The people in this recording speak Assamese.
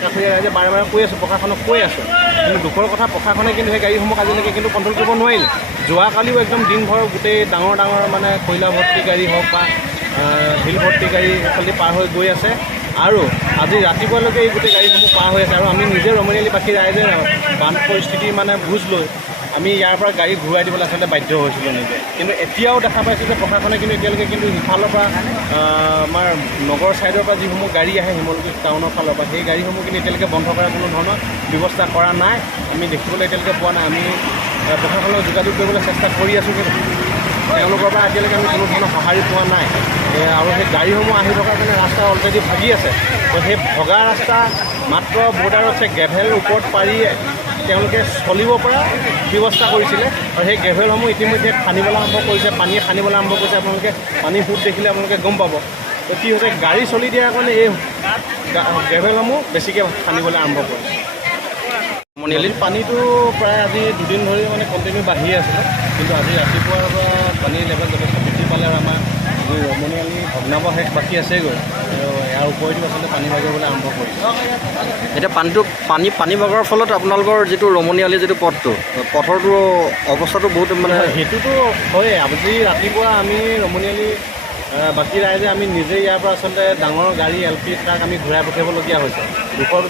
কাষৰীয়া ৰাইজে বাৰে বাৰে কৈ আছোঁ, প্ৰশাসনক কৈ আছোঁ, কিন্তু দুখৰ কথা প্ৰশাসনে কিন্তু সেই গাড়ীসমূহ আজিলৈকে কিন্তু কণ্ট্ৰল কৰিব নোৱাৰিলে। যোৱাকালিও একদম দিনভৰ গোটেই ডাঙৰ ডাঙৰ মানে কয়লা ভৰ্তি গাড়ী হওক বা শিল ভৰ্তি গাড়ী এইফালে পাৰ হৈ গৈ আছে, আৰু আজি ৰাতিপুৱালৈকে এই গোটেই গাড়ীসমূহ পাৰ হৈ আছে। আৰু আমি নিজে ৰমণীয়ালীবাসী ৰাইজে বান পৰিস্থিতি মানে বুজ লৈ আমি ইয়াৰ পৰা গাড়ী ঘূৰাই দিবলৈ আচলতে বাধ্য হৈছিলোঁ নিজে। কিন্তু এতিয়াও দেখা পাইছোঁ যে প্ৰশাসনে কিন্তু এতিয়ালৈকে কিন্তু সিফালৰ পৰা আমাৰ নগৰ ছাইডৰ পৰা যিসমূহ গাড়ী আহে শিমলুগুৰি টাউনৰ ফালৰ পৰা, সেই গাড়ীসমূহ কিন্তু এতিয়ালৈকে বন্ধ কৰাৰ কোনো ধৰণৰ ব্যৱস্থা কৰা নাই, আমি দেখিবলৈ এতিয়ালৈকে পোৱা নাই। আমি প্ৰশাসনক যোগাযোগ কৰিবলৈ চেষ্টা কৰি আছোঁ, কিন্তু তেওঁলোকৰ পৰা এতিয়ালৈকে আমি কোনো ধৰণৰ সঁহাৰি পোৱা নাই। আৰু সেই গাড়ীসমূহ আহি থকাৰ কাৰণে ৰাস্তা অলৰেডি ভাগি আছে। তো সেই ভগা ৰাস্তা মাত্ৰ বৰ্ডাৰত গ্ৰেভেল ওপৰত পাৰি তেওঁলোকে চলিব পৰা ব্যৱস্থা কৰিছিলে, আৰু সেই গ্ৰেভেলসমূহ ইতিমধ্যে খান্দিবলৈ আৰম্ভ কৰিছে, পানীয়ে খান্দিবলৈ আৰম্ভ কৰিছে। আপোনালোকে পানীৰ সোঁত দেখিলে আপোনালোকে গম পাব। তো কি হৈছে, গাড়ী চলি দিয়াৰ কাৰণে এই গ্ৰেভেলসমূহ বেছিকৈ খান্দিবলৈ আৰম্ভ কৰিছে। ৰমণীয়ালীত পানীটো প্ৰায় আজি দুদিন ধৰি মানে কণ্টিনিউ বাঢ়ি আছিলে, কিন্তু আজি ৰাতিপুৱাৰ পৰা পানীৰ লেভেল যথেষ্ট বৃদ্ধি পালে, আৰু আমাৰ যি ৰমণীয়ালী ভগ্নাৱশেষ বাকী আছেগৈ, ইয়াৰ ওপৰেদিও আচলতে পানী বাগিবলৈ আৰম্ভ কৰিছে। এতিয়া পানী বগাৰ ফলত আপোনালোকৰ যিটো ৰমণীয়ালী যিটো পথৰটো অৱস্থাটো বহুত মানে সেইটোতো হয়েই। আজি ৰাতিপুৱা আমি ৰমণীয়ালী বাকী ৰাইজে আমি নিজে ইয়াৰ পৰা আচলতে ডাঙৰ গাড়ী LP ট্ৰাক আমি ঘূৰাই পঠিয়াবলগীয়া হৈছে। দুখৰ